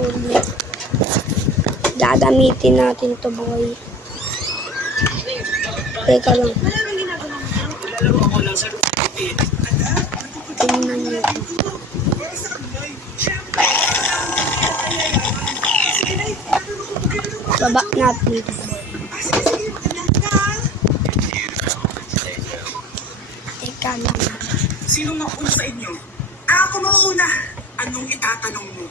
ulit. Gagamitin natin to, boy. Teka lang. Tingnan nyo ito. Baba natin ito. Teka lang. Sino mauna sa inyo? Ako mauna. Anong itatanong mo?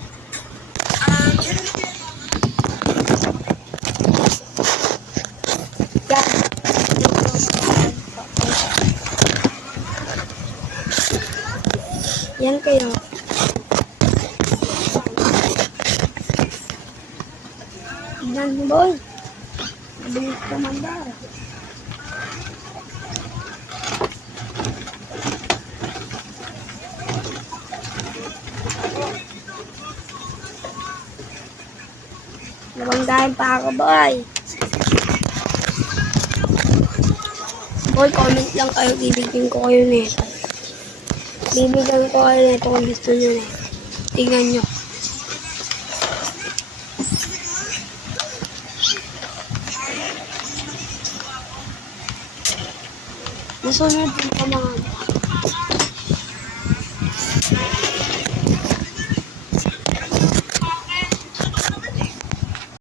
Yan kayo. Tignan mo, boy. Mabilis ka man daw. Nabanggahin pa ako, boy. Boy, comment lang kayo. Bibigyan ko kayo nito. Bibigyan ko kayo nito kung gusto nyo na. Tingnan nyo. Nasunod din pa mga